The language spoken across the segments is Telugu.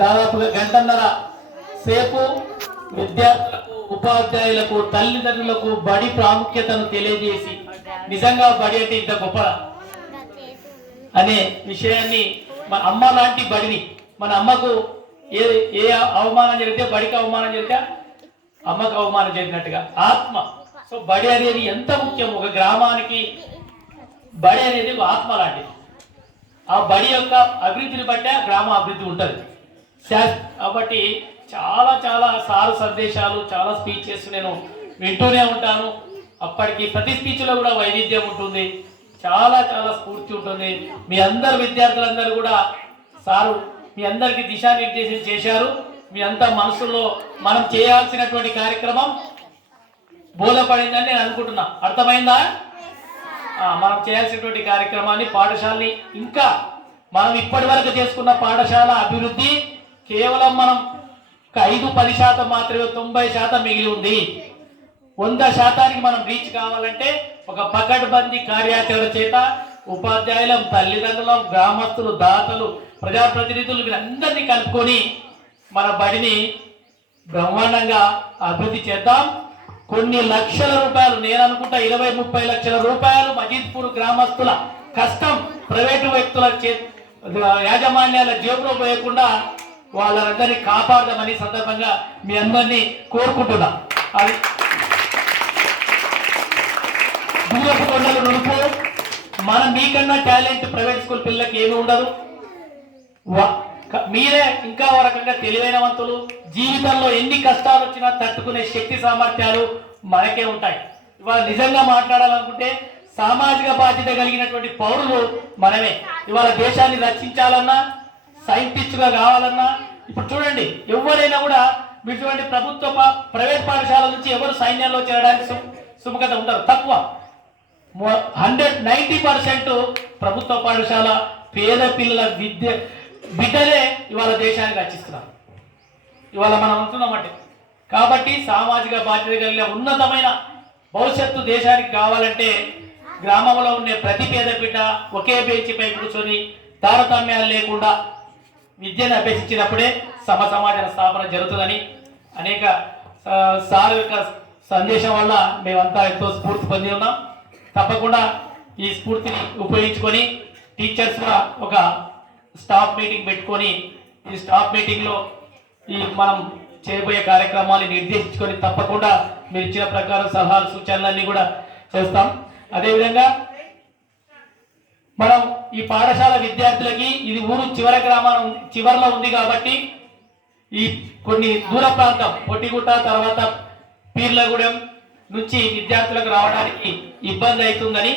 దాదాపుగా గంటన్నర సేపు విద్యార్థులకు, ఉపాధ్యాయులకు, తల్లిదండ్రులకు బడి ప్రాముఖ్యతను తెలియజేసి నిజంగా బడి అంటే ఇంత గొప్ప అనే విషయాన్ని మన అమ్మ లాంటి బడిని, మన అమ్మకు ఏ ఏ అవమానం జరిగితే బడికి అవమానం జరిగితే అమ్మకు అవమానం జరిగినట్టుగా ఆత్మ. సో బడి అనేది ఎంత ముఖ్యం, ఒక గ్రామానికి బడి అనేది ఒక ఆత్మ లాంటిది. ఆ బడి యొక్క అభివృద్ధిని బట్టే గ్రామ అభివృద్ధి ఉంటుంది. కాబట్టి చాలా చాలా సారు సందేశాలు, చాలా స్పీచెస్ నేను వింటూనే ఉంటాను. అప్పటికి ప్రతి స్పీచ్లో కూడా వైవిధ్యం ఉంటుంది, చాలా చాలా స్ఫూర్తి ఉంటుంది. మీ అందరు విద్యార్థులందరూ కూడా సారు మీ అందరికీ దిశానిర్దేశం చేశారు. మీ అంతా మనసులో మనం చేయాల్సినటువంటి కార్యక్రమం బోధపడిందని నేను అనుకుంటున్నా. అర్థమైందా? మనం చేయాల్సినటువంటి కార్యక్రమాన్ని, పాఠశాలని ఇంకా మనం ఇప్పటి వరకు చేసుకున్న పాఠశాల అభివృద్ధి కేవలం మనం 5-10% మాత్రమే, 90% మిగిలి ఉంది. 100% మనం రీచ్ కావాలంటే ఒక పకడ్బందీ కార్యాచరణ చేత ఉపాధ్యాయులం, తల్లిదండ్రులం, గ్రామస్తులు, దాతలు, ప్రజాప్రతినిధులు వీరందరినీ కలుపుకొని మన బడిని బ్రహ్మాండంగా అభివృద్ధి చేద్దాం. కొన్ని లక్షల రూపాయలు, నేను అనుకుంటా 20-30 లక్షల రూపాయలు మజీద్పూర్ గ్రామస్తుల కష్టం ప్రైవేటు వ్యక్తుల యాజమాన్యాల జేబులో పోయకుండా వాళ్ళందరినీ కాపాడదామని సందర్భంగా మీ అందరినీ కోరుకుంటున్నా. అది దూరపు కొండలు నునుపు. మనం మీకన్నా టాలెంట్ ప్రైవేట్ స్కూల్ పిల్లలకి ఏమి ఉండదు. మీరే ఇంకా ఒక రకంగా తెలివైన వంతులు. జీవితంలో ఎన్ని కష్టాలు వచ్చినా తట్టుకునే శక్తి సామర్థ్యాలు మనకే ఉంటాయి. ఇవాళ నిజంగా మాట్లాడాలనుకుంటే సామాజిక బాధ్యత కలిగినటువంటి పౌరులు మనమే. ఇవాళ దేశాన్ని రక్షించాలన్నా, సైంటిస్టుగా కావాలన్నా, ఇప్పుడు చూడండి ఎవరైనా కూడా ఇటువంటి ప్రభుత్వ ప్రైవేట్ పాఠశాల నుంచి ఎవరు సైన్యంలో చేరడానికి సుముఖత ఉంటారు, తక్కువ. 90% ప్రభుత్వ పాఠశాల పేద పిల్లల బిడ్డలే ఇవాళ దేశానికి రక్షిస్తున్నారు. ఇవాళ మనం అంటున్నామంటే కాబట్టి సామాజిక బాధ్యత కలిగిన ఉన్నతమైన భవిష్యత్తు దేశానికి కావాలంటే గ్రామంలో ఉండే ప్రతి పేద బిడ్డ ఒకే బెంచిపై కూర్చొని తారతమ్యాలు లేకుండా విద్యను అభ్యసించినప్పుడే సమాజ స్థాపన జరుగుతుందని అనేక సార్ యొక్క సందేశం వల్ల మేమంతా ఎంతో స్ఫూర్తి పొంది ఉన్నాం. తప్పకుండా ఈ స్ఫూర్తిని ఉపయోగించుకొని టీచర్స్గా ఒక స్టాఫ్ మీటింగ్ పెట్టుకొని ఈ స్టాఫ్ మీటింగ్లో ఈ మనం చేయబోయే కార్యక్రమాన్ని నిర్దేశించుకొని తప్పకుండా మీరు ఇచ్చిన ప్రకారం సలహాలు, సూచనలన్నీ కూడా చేస్తాం. అదేవిధంగా మనం ఈ పాఠశాల విద్యార్థులకి ఇది ఊరు చివరిలో ఉంది కాబట్టి ఈ కొన్ని దూర ప్రాంతం పొట్టిగుట్ట తర్వాత పీర్లగూడెం నుంచి విద్యార్థులకు రావడానికి ఇబ్బంది అవుతుందని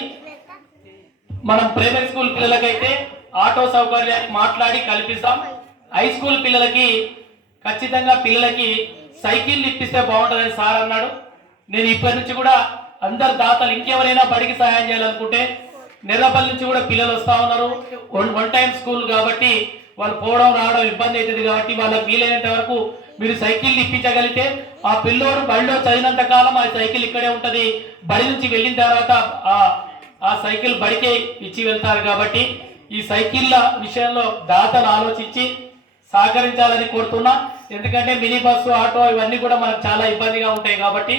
మనం ప్రైమరీ స్కూల్ పిల్లలకైతే ఆటో సౌకర్యాన్ని మాట్లాడి కల్పిస్తాం. హై స్కూల్ పిల్లలకి ఖచ్చితంగా పిల్లలకి సైకిల్ ఇప్పిస్తే బాగుంటుందని సార్ అన్నాడు. నేను ఇప్పటి నుంచి కూడా అందరు దాతలు ఇంకెవరైనా బడికి సహాయం చేయాలనుకుంటే నెర్రపల్లి నుంచి కూడా పిల్లలు వస్తూ ఉన్నారు. 1 టైం స్కూల్ కాబట్టి వాళ్ళు పోవడం రావడం ఇబ్బంది అవుతుంది కాబట్టి వాళ్ళకి వీలైనంత వరకు మీరు సైకిల్ ఇప్పించగలిగితే ఆ పిల్లోడు బడిలో చదివినంత కాలం ఆ సైకిల్ ఇక్కడే ఉంటుంది. బడి నుంచి వెళ్ళిన తర్వాత ఆ సైకిల్ బడికే ఇచ్చి వెళ్తారు. కాబట్టి ఈ సైకిళ్ళ విషయంలో దాతలు ఆలోచించి సహకరించాలని కోరుతున్నా. ఎందుకంటే మినీ బస్సు, ఆటో ఇవన్నీ కూడా మనకు చాలా ఇబ్బందిగా ఉంటాయి. కాబట్టి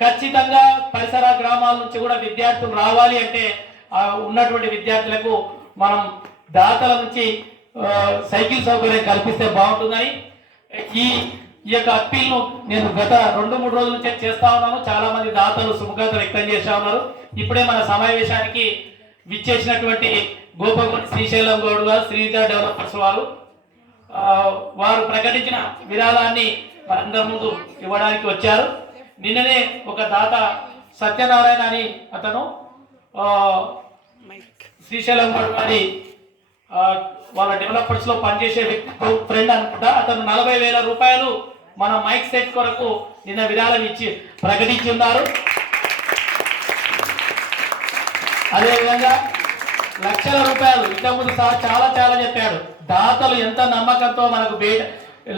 ఖచ్చితంగా పరిసర గ్రామాల నుంచి కూడా విద్యార్థులు రావాలి అంటే ఉన్నటువంటి విద్యార్థులకు మనం దాతల నుంచి సైకిల్ సౌకర్యం కల్పిస్తే బాగుంటుందని ఈ యొక్క అప్పీల్ను నేను గత 2-3 రోజుల నుంచి చేస్తా ఉన్నాను. చాలా మంది దాతలు సుముఖత వ్యక్తం చేస్తా ఉన్నారు. ఇప్పుడే మన సమావేశానికి విచ్చేసినటువంటి గోపగొండి శ్రీశైలం గౌడ్ గారు, శ్రీజ డెవలపర్స్ వారు ప్రకటించిన విరాళాన్ని మనందరి ముందు ఇవ్వడానికి వచ్చారు. నిన్ననే ఒక దాత సత్యనారాయణ అని అతను శ్రీశైలం గౌడ్ గారి వాళ్ళ డెవలపర్స్ లో పనిచేసే వ్యక్తి ఫ్రెండ్ అనుకుంటా, అతను 40,000 రూపాయలు మన మైక్ సెట్ కొరకు నిన్న విరాళం ఇచ్చి ప్రకటించి ఉన్నారు. అదేవిధంగా లక్షల రూపాయలు ఇంతకుముందు సార్ చాలా చాలా చెప్పాడు. దాతలు ఎంత నమ్మకంతో మనకు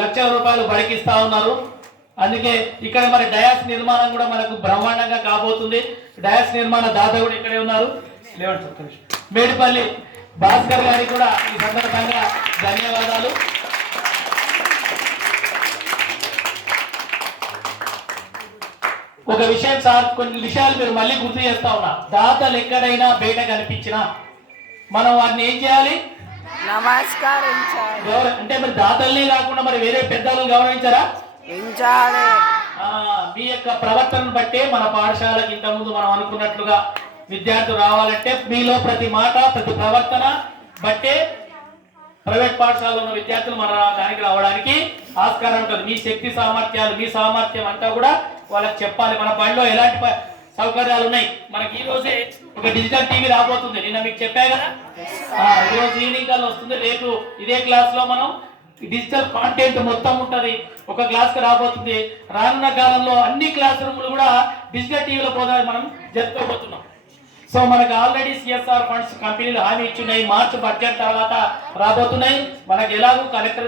లక్షల రూపాయలు బడికిస్తా ఉన్నారు. అందుకే ఇక్కడ మరి డయాస్ నిర్మాణం కూడా మనకు బ్రహ్మాండంగా కాబోతుంది. డయాస్ నిర్మాణ దాత కూడా ఇక్కడే ఉన్నారు. మేడిపల్లి భాస్కర్ గారికి కూడా ఈ సందర్భంగా ధన్యవాదాలు. ఒక విషయం సార్, కొన్ని విషయాలు మీరు మళ్ళీ గుర్తు చేస్తా ఉన్నా. దాతలు ఎక్కడైనా బయట కనిపించినా మనం వారిని ఏం చేయాలి? నమస్కరించాలి. అంటే మరి దాతల్నే కాకుండా మరి వేరే పెద్దలను గౌరవించారా? మీ యొక్క ప్రవర్తనను బట్టే మన పాఠశాలకు ఇంతకుముందు మనం అనుకున్నట్లుగా విద్యార్థులు రావాలంటే మీలో ప్రతి మాట ప్రతి ప్రవర్తన బట్టే ప్రైవేట్ పాఠశాలలో ఉన్న విద్యార్థులు మన దానికి రావడానికి ఆస్కారం ఉంటుంది. మీ శక్తి సామర్థ్యాలు, మీ సామర్థ్యం అంతా కూడా వాళ్ళకి చెప్పాలి. మన బడిలో ఎలాంటి సౌకర్యాలు ఉన్నాయి. మనకి ఈ రోజే ఒక డిజిటల్ టీవీ రాబోతుంది. నిన్న మీకు చెప్పా కదా, ఈరోజు ఈవినింగ్ కల్లా వస్తుంది. రేపు ఇదే క్లాస్ లో మనం డిజిటల్ కాంటెంట్ మొత్తం ఉంటది, ఒక క్లాస్ కి రాబోతుంది. రానున్న కాలంలో అన్ని క్లాస్ రూమ్లు కూడా డిజిటల్ టీవీలో పోదామని మనం జరుపుకోబోతున్నాం. సో మనకు ఆల్రెడీ సిఎస్ఆర్ ఫండ్స్ కంపెనీలు హామీ ఇచ్చున్నాయి. మార్చి బడ్జెట్ తర్వాత రాబోతున్నాయి. మనకు ఎలాగో కలెక్టర్